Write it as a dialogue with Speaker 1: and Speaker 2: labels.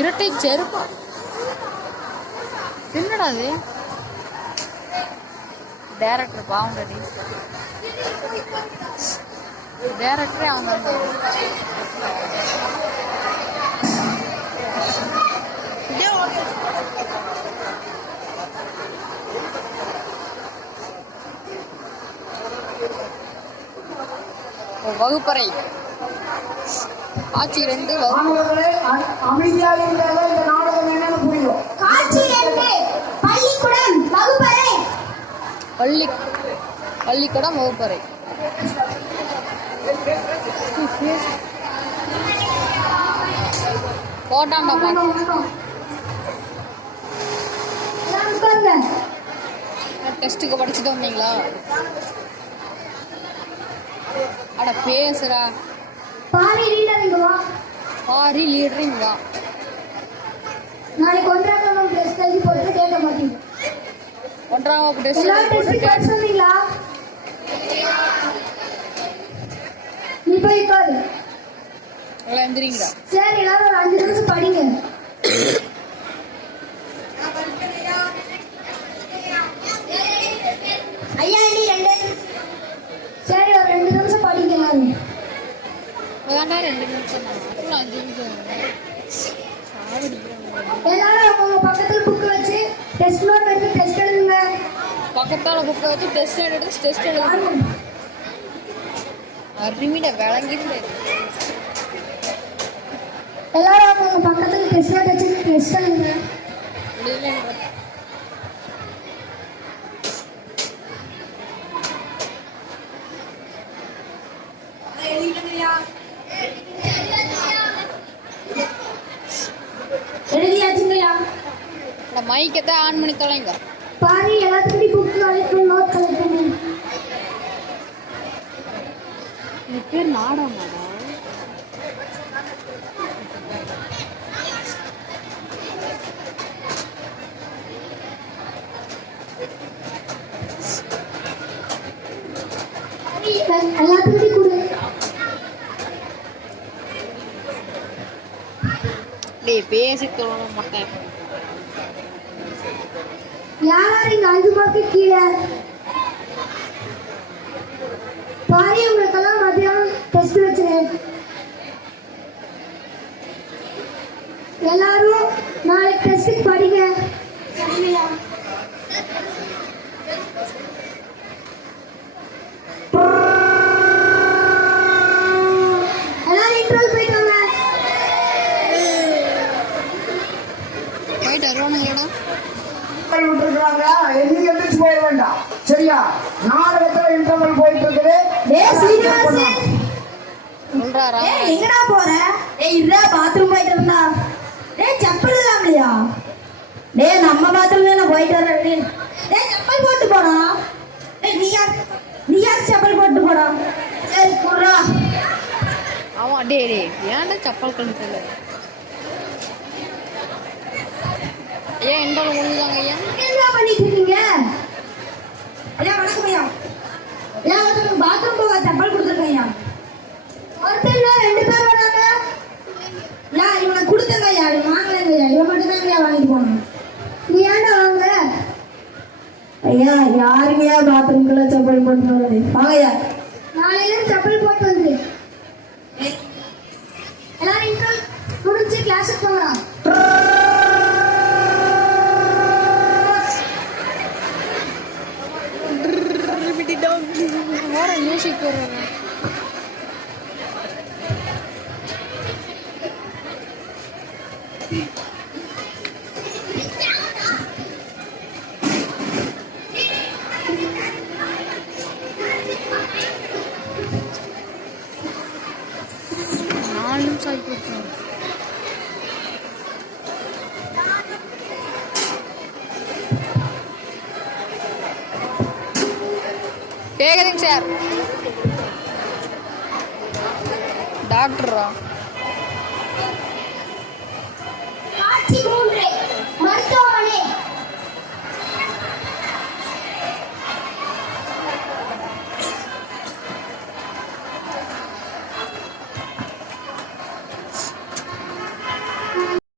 Speaker 1: இரட்டை செருப்பா. என்னடா அது டேரக்டர் பாவம் ரெடி டேரக்டரே அவங்க இருந்தாங்க வகுப்பறை. ஆட்சி ரெண்டு வகுப்பு
Speaker 2: மாணவர்களே அ- அமைதியாக இருந்தாலும் இந்த நாடகம் என்னன்னு புரியும்.
Speaker 3: காட்சி என்று பள்ளிக்கூடம் வகுப்பறை.
Speaker 1: பள்ளி பள்ளிக்கூடம் வகுப்பறை. போட்டாண்டா பாட்டு டெஸ்ட்டுக்கு படிச்சுட்டு வந்தீங்களா? அட பேசுறா
Speaker 3: பாரி ரீடர் இங்க வா.
Speaker 1: பாரி லீடரிங் வா.
Speaker 3: நாளைக்கு ஒன்றாம் நம்ம டெஸ்ட் எழுதி போட்டு கேட்க மாட்டீங்க.
Speaker 1: ஒன்றாம் வகுப்பு டெஸ்ட்
Speaker 3: டெஸ்ட் படிச்சு வந்தீங்களா நீ போய் உட்காரு.
Speaker 1: எல்லாம் எந்திரிங்கடா.
Speaker 3: சரி எல்லாரும் ஒரு அஞ்சு நிமிஷம் படிங்க. ஐயா நீ ரெண்டு சரி ஒரு ரெண்டு நிமிஷம் படிங்க எல்லாரும்.
Speaker 1: வேண்டாம் ரெண்டு நிமிஷம் தான் அப்புறம் அஞ்சு நிமிஷம் சாவடிக்கிறாங்க
Speaker 3: எல்லாரும் உங்க பக்கத்துல புக் வச்சு டெஸ்ட் நோட் எடுத்து டெஸ்ட் எழுதுங்க
Speaker 1: பக்கத்தால புக்கை வச்சு டெஸ்ட் எடுத்து டெஸ்ட் எழுதணும் அருமிட விளங்கிட்டு
Speaker 3: எல்லாரும் உங்க பக்கத்துல டெஸ்ட் நோட் வச்சு டெஸ்ட் எழுதுங்க எழுதியாச்சுங்கய்யா
Speaker 1: இந்த மைக்கை தான் ஆன் பண்ணி தொலைங்க.
Speaker 3: பாரு எல்லாத்துக்கும் புக் கலெக்ட் நோட் கலெக்ட் பண்ணு
Speaker 1: இது பேர் நாடகமாடா
Speaker 3: எல்லாத்துக்கும் கொடு
Speaker 1: டேய் பேசி தொழ மாட்டேன்.
Speaker 3: யார் இங்க அஞ்சு மார்க்கு கீழே. பாரு உங்களுக்கெல்லாம் மதியம் டெஸ்ட் வச்சிருக்கேன். எல்லாரும் நாளைக்கு டெஸ்ட்டுக்கு படிங்க. சரிங்கய்யா எல்லாரும் இன்ட்ரோல் போயிட்டு வாங்க
Speaker 1: போயிட்டு வருவானுங்களா
Speaker 2: விட்டுருக்காங்க எங்கேயும் எந்திரிச்சு போயிட வேண்டாம். சரியா? நாடகத்துல இன்டர்வல் போயிட்டு இருக்குது.
Speaker 3: எங்கடா போற? ஏய் இருடா பாத்ரூம் போயிட்டு இருந்தா டேய் செப்பல் இல்லாமலையா? டேய் நம்ம பாத்ரூம்ல நான் போயிட்டு வரேன் டேய் டேய் செப்பல் போட்டு போடா. டேய் நீ யார்? நீ யார் செப்பல் போட்டு போடா? சரி குர்ரா
Speaker 1: ஆமா டேய் டேய் ஏன்டா சப்பல் கழுத்துல ஏன் எண்டால முடிஞ்சுதாங்க ஐயா?
Speaker 3: என்ன பண்ணிட்டு இருக்கீங்க? ஐயா வணக்கம் ஐயா. ஐயா ஒருத்தருக்கு பாத்ரூம் போக செப்பல் கொடுத்துருக்கேன் ஐயா. ஒருத்தர் இல்ல, ரெண்டு பேர் வராங்க. ஐயா இவனை கொடுத்தங்க ஐயா. இவன் வாங்கலைங்க ஐயா. இவன் மட்டும் தான் ஐயா வாங்கிட்டு போனான் நீ ஏன்டா வாங்க ஐயா யாருங்கய்யா பாத்ரூம்குள்ள செப்பல் போட்டு வருது வாங்கய்யா
Speaker 1: lang siguro na. Galing, sir. டாக்டரா?